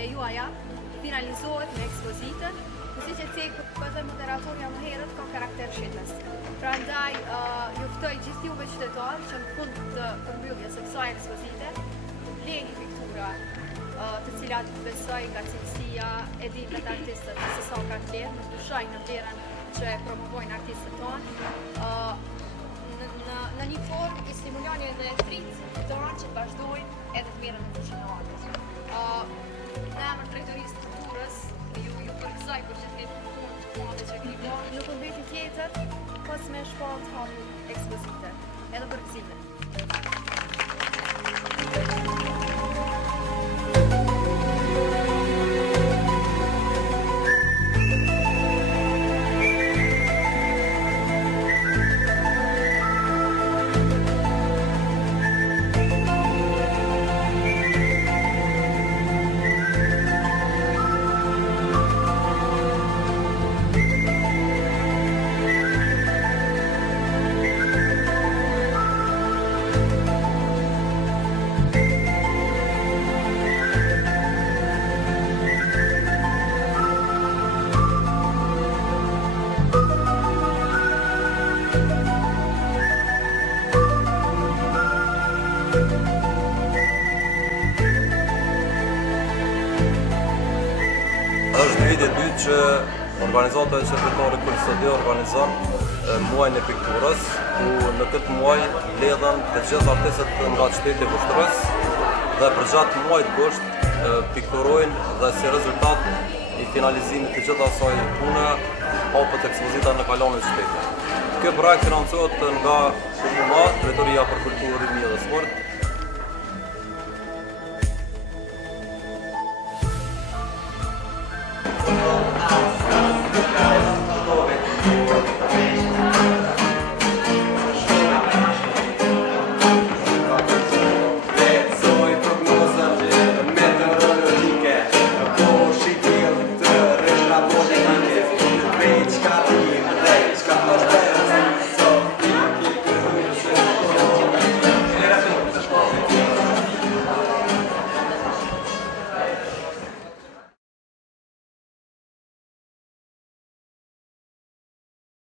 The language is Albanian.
e juaja finalizohet me ekspozitën, si që cekë edhe moderatorja më herët ka karakter shitës. Pra ndaj, juftoj gjithë juve qytetarë që në fund të përmbylljes së kësaj ekspozite, bleni piktura të cilat besoj nga cilësia e din nga të artistët se sa ka të vlerë, në dushojnë në vlerën që promovojnë artistët tonë, në një formë i stimuloni edhe fritë të anë që të vazhdojnë edhe të mirën e fushionatës. Në emër drejtorisë të kulturës, ju përgëzoj për që të punë që keni bërë. Nuk mbeti tjetër, pas me shpallë të hapur ekspozite, edhe përgëzime. Është viti e dytë që organizata e qytetare KulSD organizon muajin e pikturës, ku në këtë muaj mbledhen të gjithë artistët nga qyteti i Vështrës dhe përgjatë muajit gusht pikturojnë dhe si rezultat i finalizimit të gjithë asaj pune hapet ekspozita në kalanin e qytetit. Ky projekt financohet nga Komuna, Drejtoria për Kulturë, Rimi dhe Sport,